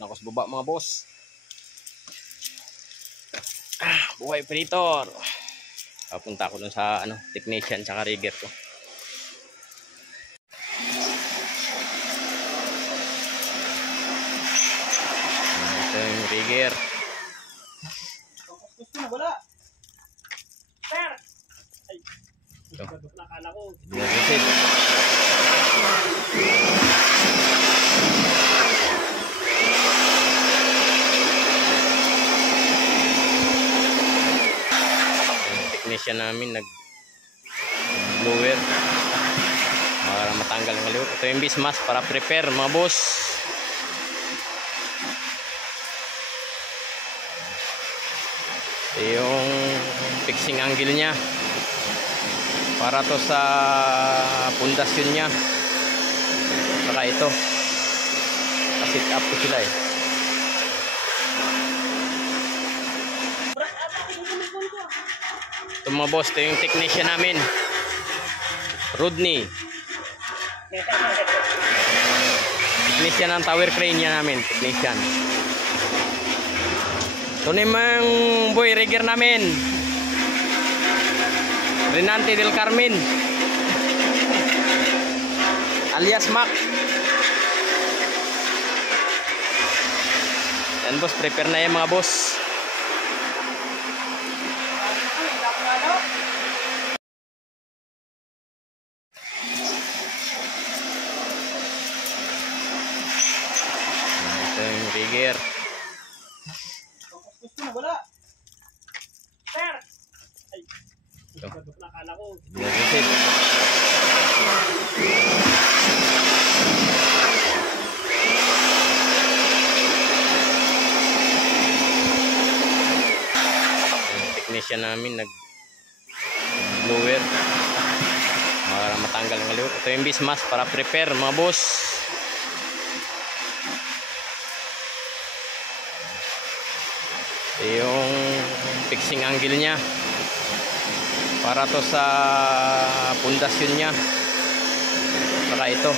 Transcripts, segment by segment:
Nakos baba mga boss. Buhay operator. Papunta ako dun sa technician tsaka rigger ko. Ito yung rigger. Wala. Sir. Ay. Ito. Nakala ko. Reset. Technician namin nag-blower para matanggal ang haliw. Ito yung bismas para prepare mga boss. Ito yung fixing angle nya para to sa pundasyon nya. Saka ito sit up ko sila eh. Ito mga boss, ito yung technician namin, Rodney. Technician ng tower crane niya namin, technician. Ito namang boy rigger namin, Renante del Carmen alias Mac. Yan boss, prepare na yan mga boss. Rigger. Wala. Sir. Ay. Ito. Nakala ko. Reset. Yung technician namin nag-blower para matanggal ang haliw. Ito yung bismas para prepare mga boss. Yung fixing angle nya para to sa pundasyon nya. Saka ito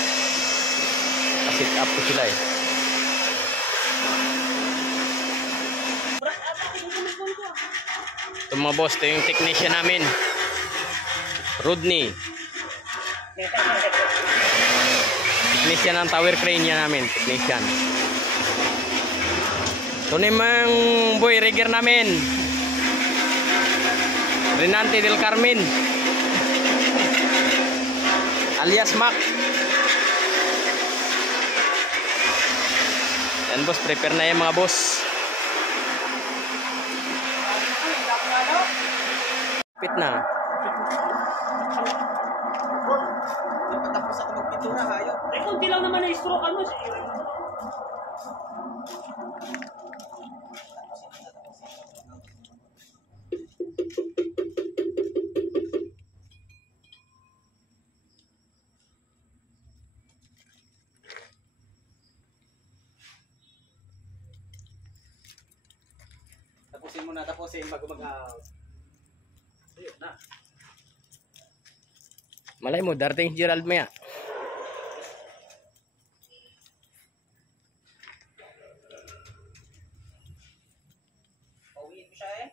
sit up ko sila eh. Ito mga boss, ito yung technician namin, Rodney. Technician ng tower crane nya namin, technician. Ito namang boy rigger namin, Renante del Carmen alias Mac. Yan boss, prepare na yan mga boss. Pit na. Hindi pa tapos ako magpintura, hayo. Eh, kunti lang naman na stroke ano siya. Tapusin mo na, tapusin bago mag-out. Ayun na. Malay mo, darating si Gerald maya. Pauwiin ko siya eh.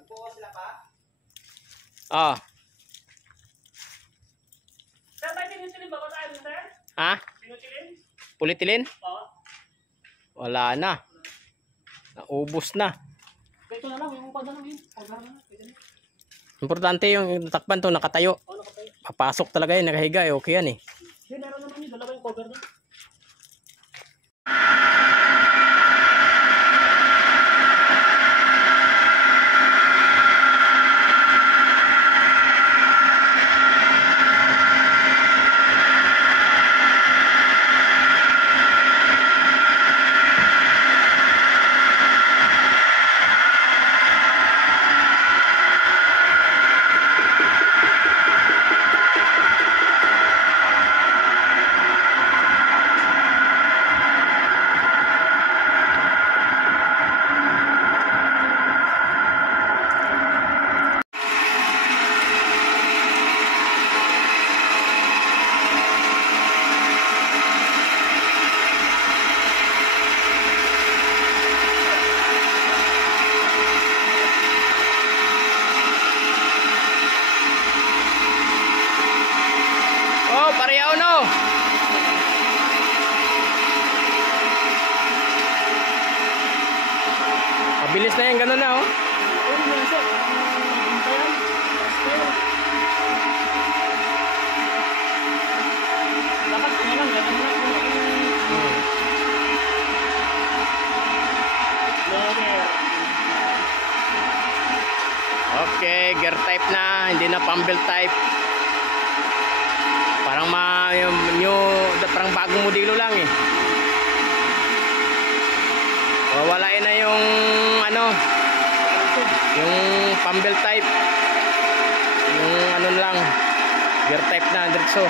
Nagpuwa sila pa? Ah, Sir, ba pinusilin ba tayo, sir? ha? Pinusilin? Pulitilin? Oo. Wala na. Naubos na. Ito na lang, yung pagdala mo yun. Pagdala na, pwede na. Importante yung takpan to nakatayo. Oo, nakatayo. Papasok talaga yun, nakahiga eh. Okay yan eh. Hindi, meron naman yun. Dalawa yung cover na. ano na oh. Oo, yun sir. Hintayan. Spare. Dapat ano lang, ganun lang. Lower. Okay, gear type na, hindi na pump-belt type. Parang parang bagong modelo lang eh. Wawalain na yung ano, yung pump-belt type. Yung ano lang, gear type na diretso.